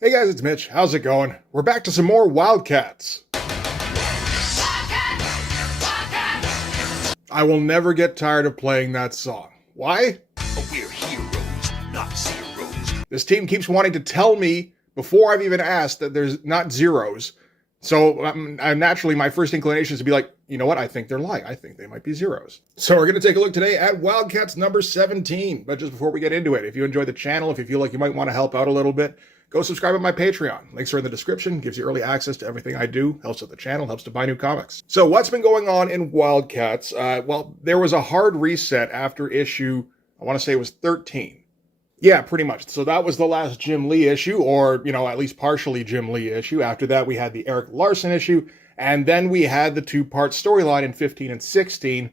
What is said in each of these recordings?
Hey guys, it's Mitch. How's it going? We're back to some more Wildcats. I will never get tired of playing that song. Why? We're heroes, not zeros. This team keeps wanting to tell me before I've even asked that there's not zeros. So naturally, my first inclination is to be like, you know what? I think they're lying. I think they might be zeros. So we're going to take a look today at Wildcats number 17. But just before we get into it, if you enjoy the channel, if you feel like you might want to help out a little bit, go subscribe to my Patreon. Links are in the description. Gives you early access to everything I do. Helps with the channel. Helps to buy new comics. So what's been going on in Wildcats? Well, there was a hard reset after issue, I want to say it was 13. Yeah, pretty much. So that was the last Jim Lee issue, or, at least partially Jim Lee issue. After that, we had the Eric Larson issue, and then we had the two-part storyline in 15 and 16,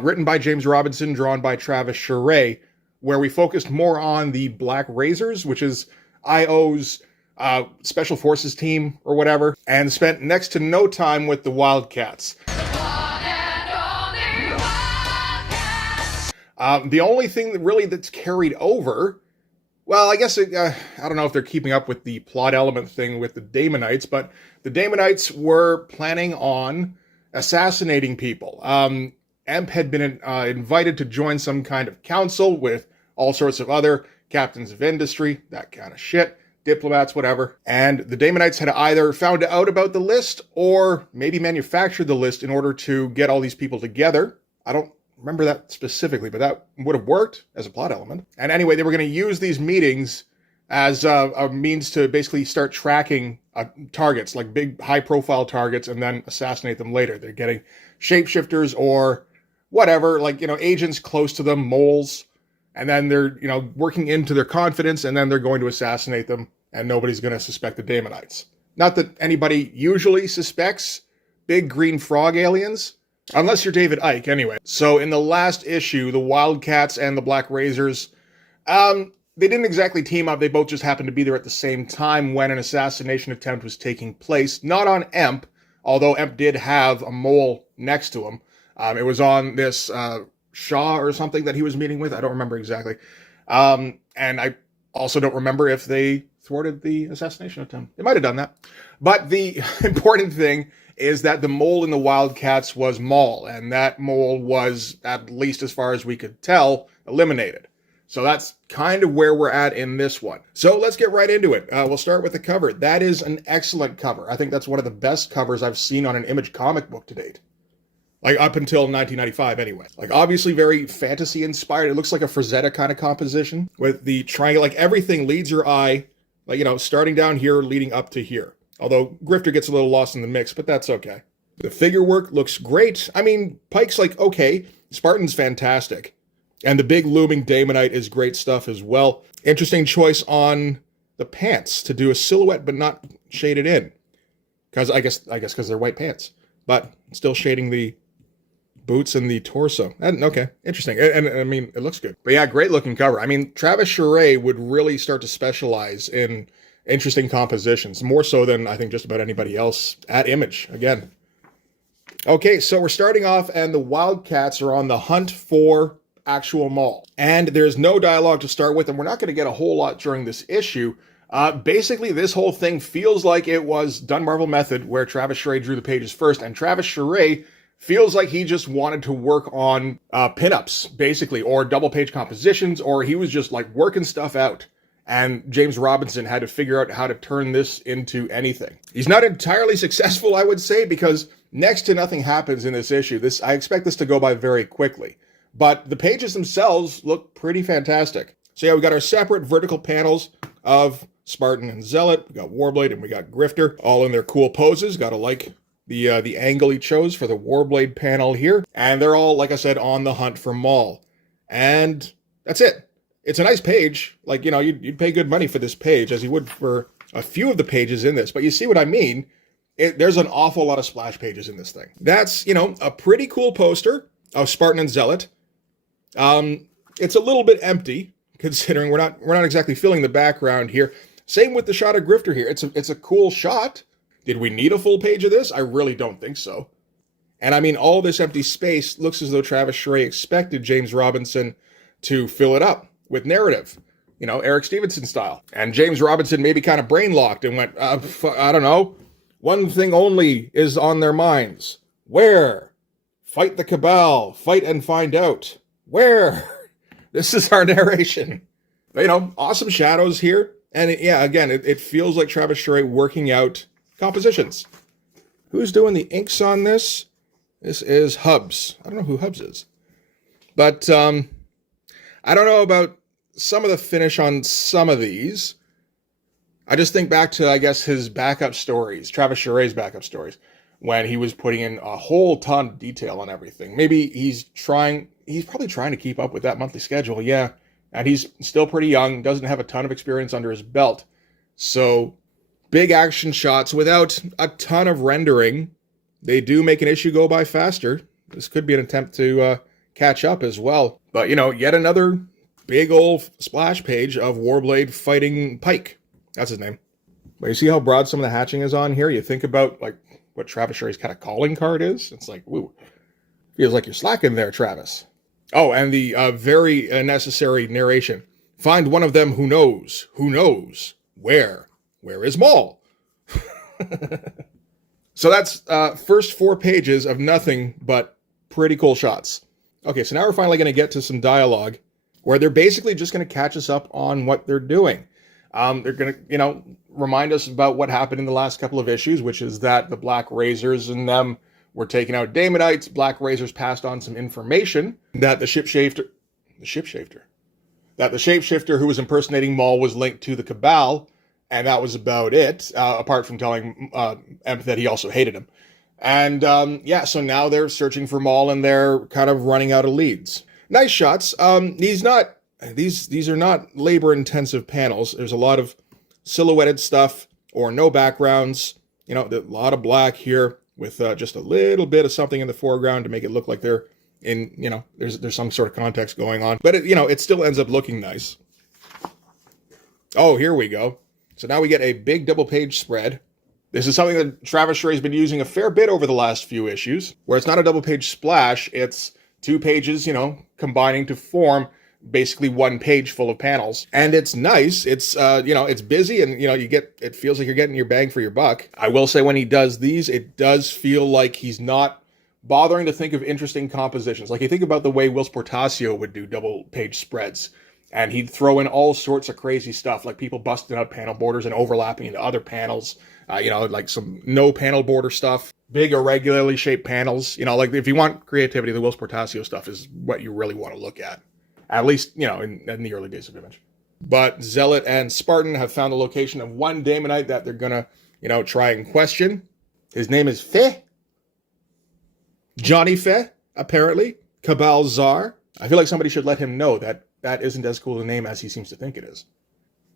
written by James Robinson, drawn by Travis Charest, where we focused more on the Black Razors, which is IO's Special Forces team, or whatever, and spent next to no time with the Wildcats. The only thing that's carried over, well, I guess, I don't know if they're keeping up with the plot element thing with the Daemonites, but the Daemonites were planning on assassinating people. Emp had been invited to join some kind of council with all sorts of other captains of industry, that kind of shit, diplomats, whatever. And the Daemonites had either found out about the list or maybe manufactured the list in order to get all these people together. I don't remember that specifically, but that would have worked as a plot element. And anyway, they were going to use these meetings as a means to basically start tracking targets, like big high-profile targets, and then assassinate them later. They're getting shapeshifters or whatever, like, agents close to them, moles, and then they're, working into their confidence, and then they're going to assassinate them, and nobody's going to suspect the Daemonites. Not that anybody usually suspects big green frog aliens, unless you're David Icke, anyway. So in the last issue, the Wildcats and the Black Razors, they didn't exactly team up. They both just happened to be there at the same time when an assassination attempt was taking place. Not on Emp, although Emp did have a mole next to him. It was on this Shaw or something that he was meeting with. I don't remember exactly. And I also don't remember if they thwarted the assassination attempt. They might have done that. But the important thing is that the mole in the Wildcats was Maul, and that mole was, at least as far as we could tell, eliminated. So that's kind of where we're at in this one. So let's get right into it. We'll start with the cover. That is an excellent cover. I think that's one of the best covers I've seen on an Image comic book to date. Like, up until 1995, anyway. Like, obviously very fantasy-inspired. It looks like a Frazetta kind of composition, with the triangle. Like, everything leads your eye, like, starting down here, leading up to here. Although Grifter gets a little lost in the mix, but that's okay. The figure work looks great. I mean, Pike's like, okay. Spartan's fantastic. And the big looming Daemonite is great stuff as well. Interesting choice on the pants to do a silhouette but not shade it in. Because I guess because they're white pants. But still shading the boots and the torso. And, okay, interesting. And I mean, it looks good. But yeah, great looking cover. I mean, Travis Charest would really start to specialize in interesting compositions, more so than I think just about anybody else at Image, again. Okay, so we're starting off, and the Wildcats are on the hunt for actual Maul. And there's no dialogue to start with, and we're not going to get a whole lot during this issue. Basically, this whole thing feels like it was done Marvel method, where Travis Charest drew the pages first, and Travis Charest feels like he just wanted to work on pinups, basically, or double-page compositions, or he was just, like, working stuff out. And James Robinson had to figure out how to turn this into anything. He's not entirely successful, I would say, because next to nothing happens in this issue. I expect this to go by very quickly. But the pages themselves look pretty fantastic. So yeah, we got our separate vertical panels of Spartan and Zealot. We got Warblade and we got Grifter, all in their cool poses. Gotta like the angle he chose for the Warblade panel here. And they're all, like I said, on the hunt for Maul. And that's it. It's a nice page. Like, you'd pay good money for this page, as you would for a few of the pages in this. But you see what I mean? There's an awful lot of splash pages in this thing. That's, a pretty cool poster of Spartan and Zealot. It's a little bit empty, considering we're not exactly filling the background here. Same with the shot of Grifter here. It's a cool shot. Did we need a full page of this? I really don't think so. And I mean, all this empty space looks as though Travis Charest expected James Robinson to fill it up with narrative. Eric Stevenson style. And James Robinson maybe kind of brain locked and went, I don't know. One thing only is on their minds. Where? Fight the cabal. Fight and find out. Where? This is our narration. But, awesome shadows here. And again, it feels like Travis Charest working out compositions. Who's doing the inks on this? This is Hubs. I don't know who Hubs is. But I don't know about some of the finish on some of these. I just think back to, I guess, his backup stories, Travis Charest's backup stories, when he was putting in a whole ton of detail on everything. Maybe he's probably trying to keep up with that monthly schedule, yeah. And he's still pretty young, doesn't have a ton of experience under his belt. So, big action shots without a ton of rendering. They do make an issue go by faster. This could be an attempt to catch up as well. But, yet another big old splash page of Warblade fighting Pike. That's his name. But you see how broad some of the hatching is on here? You think about, like, what Travis Charest's kind of calling card is? It's like, woo. Feels like you're slacking there, Travis. Oh, and the very necessary narration. Find one of them who knows. Who knows? Where? Where is Maul? So that's first 4 pages of nothing but pretty cool shots. Okay, so now we're finally going to get to some dialogue where they're basically just going to catch us up on what they're doing. They're going to, remind us about what happened in the last couple of issues, which is that the Black Razors and them were taking out Daemonites. Black Razors passed on some information that the shapeshifter who was impersonating Maul was linked to the Cabal, and that was about it, apart from telling Emp that he also hated him. And so now they're searching for Maul, and they're kind of running out of leads. Nice shots. These are not labor-intensive panels. There's a lot of silhouetted stuff or no backgrounds. A lot of black here with just a little bit of something in the foreground to make it look like they're in, there's some sort of context going on. But it still ends up looking nice. Oh, here we go. So now we get a big double-page spread. This is something that Travis Charest has been using a fair bit over the last few issues, where it's not a double-page splash, it's 2 pages, combining to form basically 1 page full of panels. And it's nice. It's, it's busy and, it feels like you're getting your bang for your buck. I will say when he does these, it does feel like he's not bothering to think of interesting compositions. Like you think about the way Whilce Portacio would do double page spreads. And he'd throw in all sorts of crazy stuff, like people busting out panel borders and overlapping into other panels. Like some no panel border stuff, big irregularly shaped panels. Like if you want creativity, the Whilce Portacio stuff is what you really want to look at least, in the early days of Image. But Zealot and Spartan have found the location of one Daemonite that they're gonna, try and question. His name is Feh. Johnny Feh, apparently. Cabal Czar. I feel like somebody should let him know that that isn't as cool a name as he seems to think it is.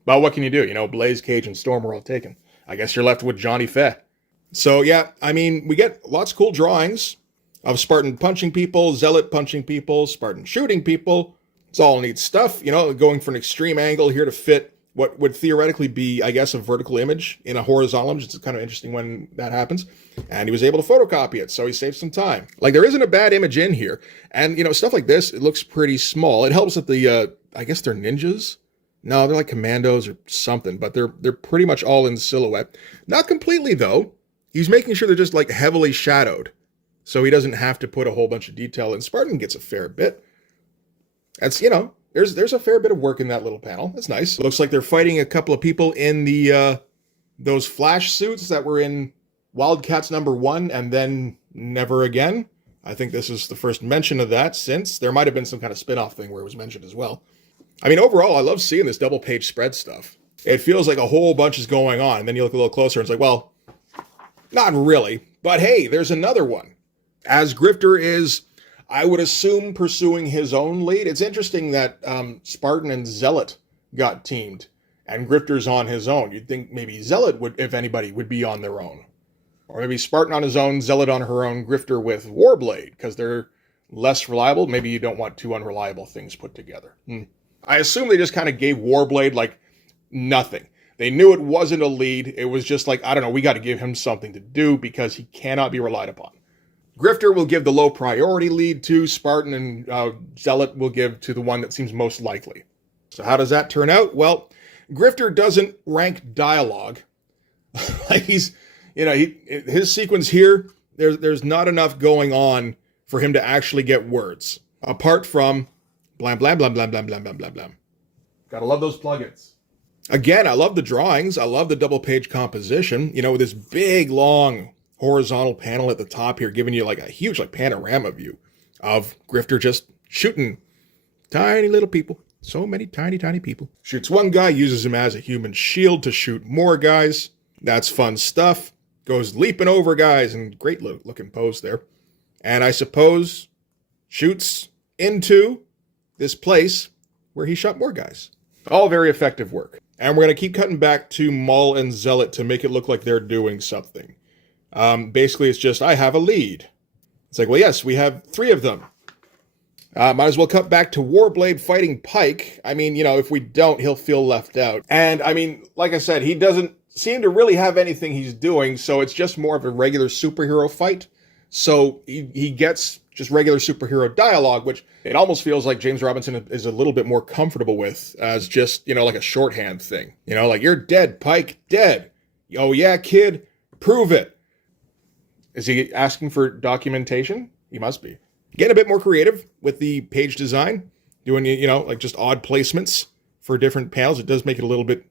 But what can you do? Blaze Cage and Storm were all taken. I guess you're left with Johnny Feh. So, we get lots of cool drawings of Spartan punching people, Zealot punching people, Spartan shooting people. It's all neat stuff, going for an extreme angle here to fit what would theoretically be, I guess, a vertical image in a horizontal image. It's kind of interesting when that happens. And he was able to photocopy it, so he saved some time. Like, there isn't a bad image in here. And, stuff like this, it looks pretty small. It helps that the, I guess they're ninjas? No, they're like commandos or something, but they're pretty much all in silhouette. Not completely, though. He's making sure they're just, like, heavily shadowed, so he doesn't have to put a whole bunch of detail in. Spartan gets a fair bit. That's, there's a fair bit of work in that little panel. That's nice. It looks like they're fighting a couple of people in the those flash suits that were in WILDCATS #1 and then never again. I think this is the first mention of that since. There might have been some kind of spin-off thing where it was mentioned as well. Overall, I love seeing this double-page spread stuff. It feels like a whole bunch is going on. And then you look a little closer and it's like, well, not really. But hey, there's another one. As Grifter is, I would assume, pursuing his own lead. It's interesting that Spartan and Zealot got teamed, and Grifter's on his own. You'd think maybe Zealot would, if anybody, would be on their own. Or maybe Spartan on his own, Zealot on her own, Grifter with Warblade, because they're less reliable. Maybe you don't want 2 unreliable things put together. I assume they just kind of gave Warblade, nothing. They knew it wasn't a lead. It was just like, I don't know, we got to give him something to do because he cannot be relied upon. Grifter will give the low priority lead to Spartan, and Zealot will give to the one that seems most likely. So how does that turn out? Well, Grifter doesn't rank dialogue. Like his sequence here, there's not enough going on for him to actually get words. Apart from blam, blam, blam, blam, blam, blam, blam, blam, blam. Gotta love those plugins. Again, I love the drawings. I love the double page composition, with this big, long horizontal panel at the top here, giving you like a huge panorama view of Grifter just shooting tiny little people. So many tiny, tiny people. Shoots one guy, uses him as a human shield to shoot more guys. That's fun stuff. Goes leaping over guys, and great looking pose there. And I suppose shoots into this place where he shot more guys. All very effective work. And we're going to keep cutting back to Maul and Zealot to make it look like they're doing something. Basically, it's just, I have a lead. It's like, well, yes, we have 3 of them. Might as well cut back to Warblade fighting Pike. I mean, if we don't, he'll feel left out. And, I mean, like I said, he doesn't seem to really have anything he's doing, so it's just more of a regular superhero fight. So he gets just regular superhero dialogue, which it almost feels like James Robinson is a little bit more comfortable with as just, like a shorthand thing. Like, you're dead, Pike, dead. Oh, yeah, kid, prove it. Is he asking for documentation? He must be. Getting a bit more creative with the page design, doing, just odd placements for different panels. It does make it a little bit,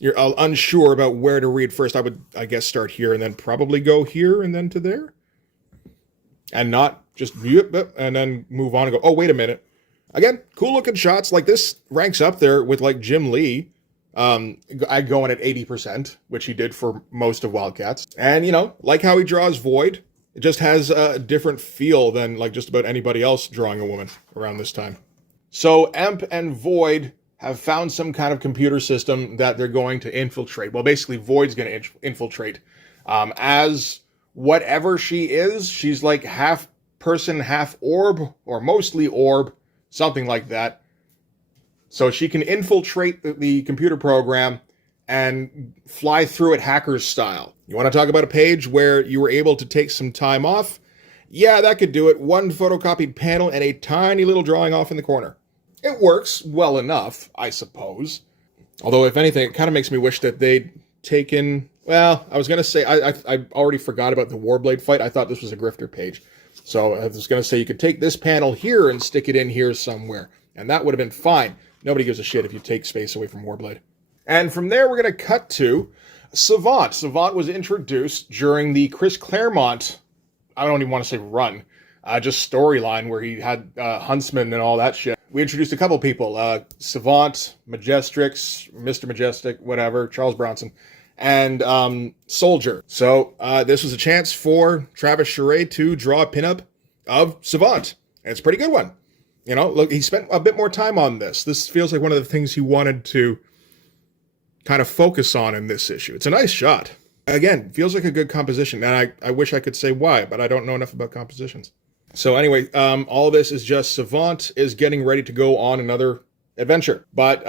you're unsure about where to read first. I guess, start here and then probably go here and then to there. And not just view it and then move on and go, oh, wait a minute. Again, cool looking shots. Like this ranks up there with like Jim Lee. I going at 80%, which he did for most of Wildcats. And, like how he draws Void. It just has a different feel than like just about anybody else drawing a woman around this time. So Emp and Void have found some kind of computer system that they're going to infiltrate. Well, basically Void's going to infiltrate. As whatever she is, she's like half person, half orb, or mostly orb, something like that. So she can infiltrate the computer program and fly through it hackers style. You want to talk about a page where you were able to take some time off? Yeah, that could do it. One photocopied panel and a tiny little drawing off in the corner. It works well enough, I suppose. Although, if anything, it kind of makes me wish that they'd taken... Well, I was going to say, I already forgot about the Warblade fight. I thought this was a Grifter page. So I was going to say you could take this panel here and stick it in here somewhere. And that would have been fine. Nobody gives a shit if you take space away from Warblade. And from there, we're going to cut to Savant. Savant was introduced during the Chris Claremont, I don't even want to say run, just storyline where he had Huntsman and all that shit. We introduced a couple people, Savant, Majestrix, Mr. Majestic, whatever, Charles Bronson, and Soldier. So this was a chance for Travis Charest to draw a pinup of Savant. And it's a pretty good one. Look, he spent a bit more time on this. This feels like one of the things he wanted to kind of focus on in this issue. It's a nice shot. Again, feels like a good composition, and I wish I could say why, but I don't know enough about compositions. So anyway, all this is just Savant is getting ready to go on another adventure. But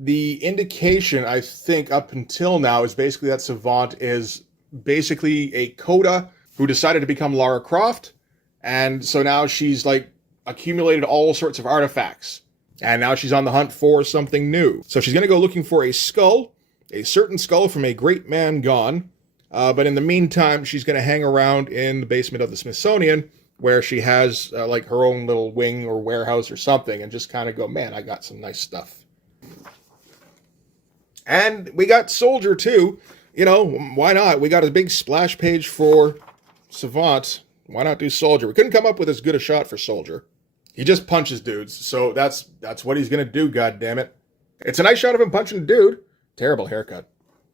the indication, I think, up until now is basically that Savant is basically a coda who decided to become Lara Croft, and so now she's like accumulated all sorts of artifacts. And now she's on the hunt for something new. So she's going to go looking for a skull, a certain skull from a great man gone. But in the meantime, she's going to hang around in the basement of the Smithsonian, where she has like her own little wing or warehouse or something, and just kind of go, man, I got some nice stuff. And we got Soldier too. Why not? We got a big splash page for Savant. Why not do Soldier? We couldn't come up with as good a shot for Soldier. He just punches dudes, so that's what he's going to do, goddammit. It's a nice shot of him punching a dude. Terrible haircut.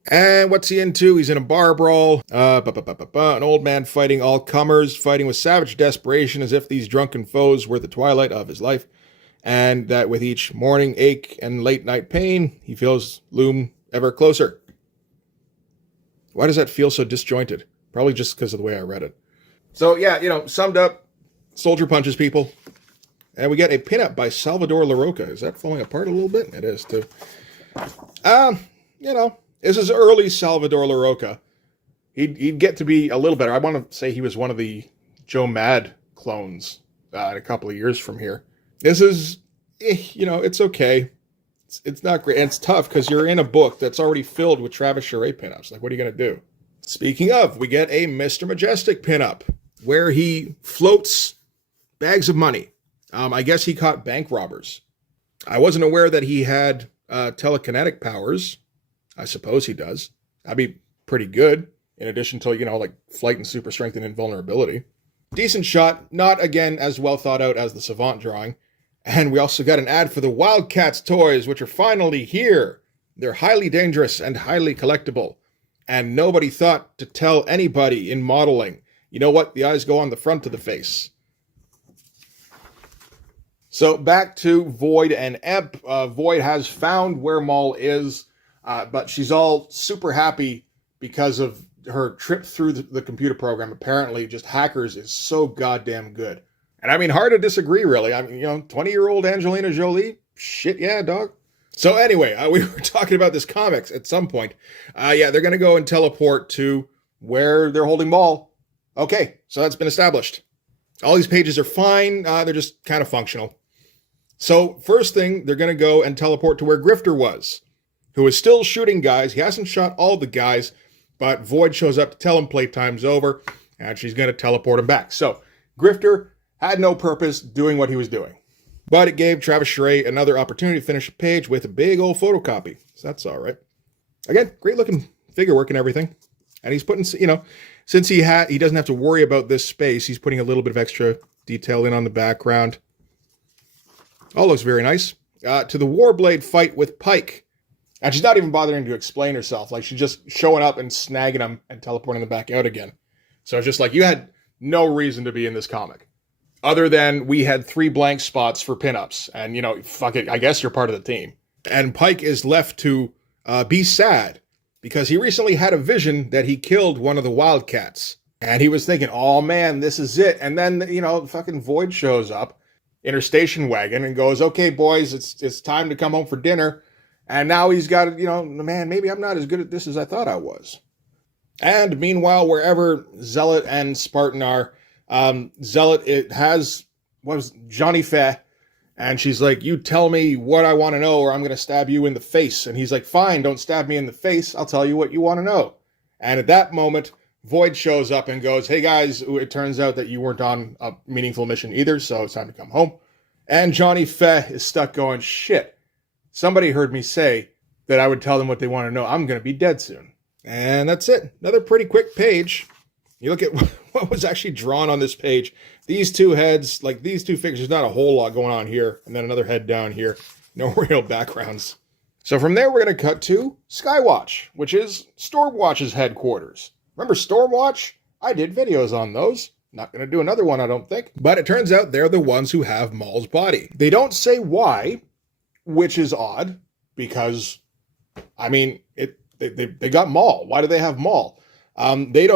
And what's he into? He's in a bar brawl. An old man fighting all comers, fighting with savage desperation as if these drunken foes were the twilight of his life. And that with each morning ache and late night pain, he feels loom ever closer. Why does that feel so disjointed? Probably just because of the way I read it. So yeah, summed up, Soldier punches people. And we get a pinup by Salvador Larroca. Is that falling apart a little bit? It is, too. This is early Salvador Larroca. He'd get to be a little better. I want to say he was one of the Joe Mad clones in a couple of years from here. This is, it's okay. It's not great. And it's tough because you're in a book that's already filled with Travis Charest pinups. Like, what are you going to do? Speaking of, we get a Mr. Majestic pinup where he floats bags of money. I guess he caught bank robbers. I wasn't aware that he had telekinetic powers. I suppose he does. That'd be pretty good, in addition to, like flight and super strength and invulnerability. Decent shot, not again as well thought out as the Savant drawing. And we also got an ad for the WILDCATS toys, which are finally here. They're highly dangerous and highly collectible. And nobody thought to tell anybody in modeling, you know what, the eyes go on the front of the face. So back to Void and Emp. Void has found where Maul is, but she's all super happy because of her trip through the computer program. Apparently, just hackers is so goddamn good. And I mean, hard to disagree, really. I mean, 20-year-old Angelina Jolie? Shit, yeah, dog. So anyway, we were talking about this comics at some point. Yeah, they're going to go and teleport to where they're holding Maul. Okay, so that's been established. All these pages are fine. They're just kind of functional. So first thing, they're going to go and teleport to where Grifter was, who is still shooting guys. He hasn't shot all the guys, but Void shows up to tell him playtime's over, and she's going to teleport him back. So Grifter had no purpose doing what he was doing. But it gave Travis Charest another opportunity to finish the page with a big old photocopy. So that's all right. Again, great looking figure work and everything. And he's putting, since he doesn't have to worry about this space, he's putting a little bit of extra detail in on the background. All looks very nice. To the Warblade fight with Pike. And she's not even bothering to explain herself. Like, she's just showing up and snagging him and teleporting them back out again. So it's just like, you had no reason to be in this comic. Other than we had 3 blank spots for pinups. And, fuck it, I guess you're part of the team. And Pike is left to be sad because he recently had a vision that he killed one of the WILDCATS. And he was thinking, oh man, this is it. And then, fucking Void shows up in her station wagon and goes, okay, boys, it's time to come home for dinner. And now he's got, man, maybe I'm not as good at this as I thought I was. And meanwhile, wherever Zealot and Spartan are, Zealot, was Johnny Feh, and she's like, you tell me what I want to know or I'm going to stab you in the face. And he's like, fine, don't stab me in the face. I'll tell you what you want to know. And at that moment, Void shows up and goes, hey guys, it turns out that you weren't on a meaningful mission either, so it's time to come home. And Johnny Feh is stuck going, shit, somebody heard me say that I would tell them what they want to know. I'm going to be dead soon. And that's it. Another pretty quick page. You look at what was actually drawn on this page. These two heads, like these two figures, there's not a whole lot going on here. And then another head down here. No real backgrounds. So from there, we're going to cut to Skywatch, which is Stormwatch's headquarters. Remember Stormwatch? I did videos on those. Not going to do another one, I don't think. But it turns out they're the ones who have Maul's body. They don't say why, which is odd, because, I mean, they got Maul. Why do they have Maul? They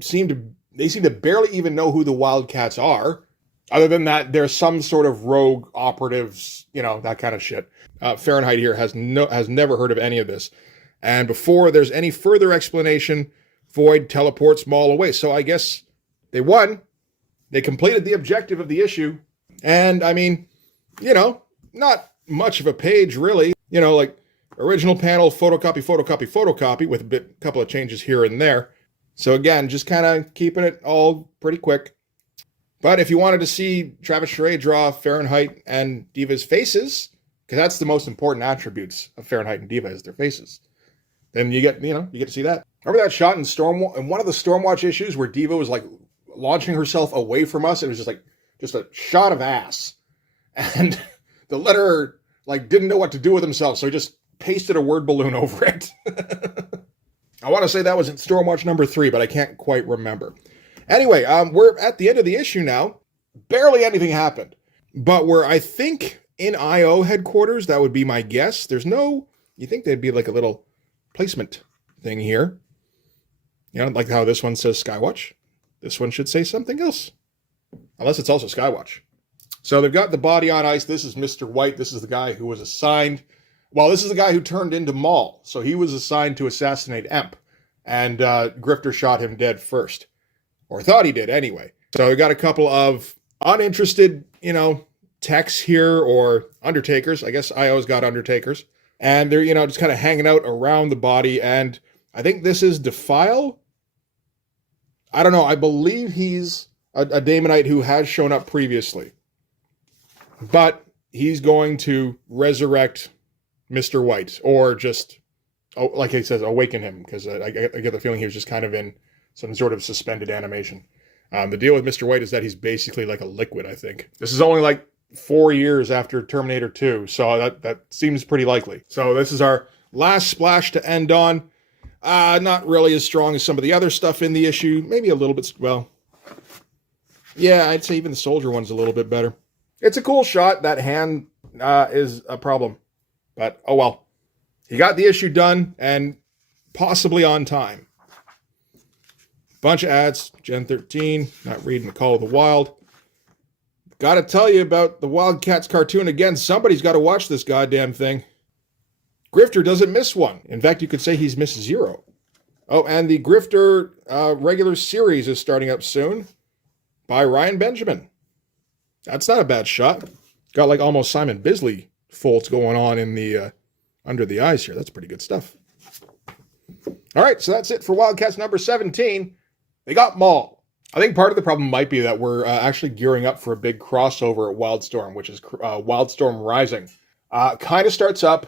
seem to barely even know who the WILDCATS are. Other than that, there's some sort of rogue operatives, that kind of shit. Fahrenheit here has never heard of any of this. And before there's any further explanation, Void teleports Maul away. So I guess they won. They completed the objective of the issue. And I mean, not much of a page really. Like original panel, photocopy, with a couple of changes here and there. So again, just kind of keeping it all pretty quick. But if you wanted to see Travis Charest draw Fahrenheit and Diva's faces, because that's the most important attributes of Fahrenheit and Diva is their faces, then you get to see that. Remember that shot in one of the Stormwatch issues where Diva was like launching herself away from us? It was just a shot of ass. And the letterer didn't know what to do with himself, so he just pasted a word balloon over it. I want to say that was in Stormwatch number 3, but I can't quite remember. Anyway, we're at the end of the issue now. Barely anything happened. But we're, I think, in I.O. headquarters. That would be my guess. You think there'd be like a little placement thing here. Like how this one says Skywatch. This one should say something else. Unless it's also Skywatch. So they've got the body on ice. This is Mr. White. This is the guy who was assigned. Well, this is the guy who turned into Maul. So he was assigned to assassinate Emp. And Grifter shot him dead first. Or thought he did anyway. So we got a couple of uninterested, techs here, or Undertakers. I guess I.O.'s got Undertakers. And they're, you know, just kind of hanging out around the body. And I think this is Defile. I don't know. I believe he's a Daemonite who has shown up previously. But he's going to resurrect Mr. White, or just, oh, like he says, awaken him, because I get the feeling he was just kind of in some sort of suspended animation. The deal with Mr. White is that he's basically like a liquid, I think. This is only like 4 years after Terminator 2, so that seems pretty likely. So this is our last splash to end on. Not really as strong as some of the other stuff in the issue. Maybe a little bit, well, yeah, I'd say even the soldier one's a little bit better. It's a cool shot. That hand is a problem. But, oh well. He got the issue done, and possibly on time. Bunch of ads. Gen 13. Not reading the Call of the Wild. Gotta tell you about the Wildcats cartoon again. Somebody's got to watch this goddamn thing. Grifter doesn't miss one. In fact, you could say he's missed 0. Oh, and the Grifter regular series is starting up soon by Ryan Benjamin. That's not a bad shot. Got like almost Simon Bisley folds going on in the under the eyes here. That's pretty good stuff. All right, so that's it for Wildcats number 17. They got Maul. I think part of the problem might be that we're actually gearing up for a big crossover at Wildstorm, which is Wildstorm Rising. Kind of starts up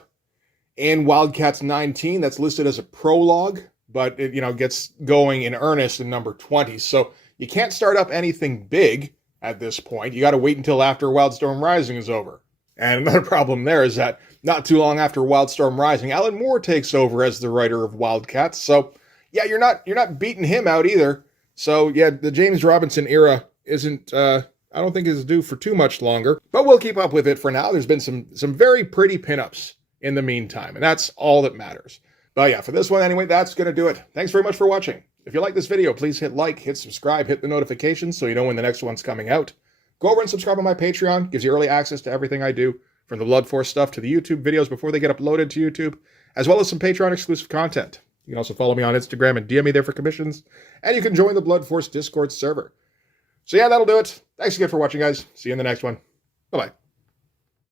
in Wildcats 19. That's listed as a prologue, but it, you know, gets going in earnest in number 20. So you can't start up anything big at this point. You got to wait until after Wildstorm Rising is over. And another problem there is that not too long after Wildstorm Rising, Alan Moore takes over as the writer of Wildcats. So yeah, you're not beating him out either. So yeah, the James Robinson era isn't I don't think is due for too much longer, but we'll keep up with it for now. There's been some very pretty pinups in the meantime, and that's all that matters. But yeah, for this one anyway, that's going to do it. Thanks very much for watching. If you like this video, please hit like, hit subscribe, hit the notifications so you know when the next one's coming out. Go over and subscribe on my Patreon. Gives you early access to everything I do, from the Blood Force stuff to the YouTube videos before they get uploaded to YouTube, as well as some Patreon exclusive content. You can also follow me on Instagram and DM me there for commissions, and you can join the Blood Force Discord server. So yeah, that'll do it. Thanks again for watching, guys. See you in the next one. Bye-bye.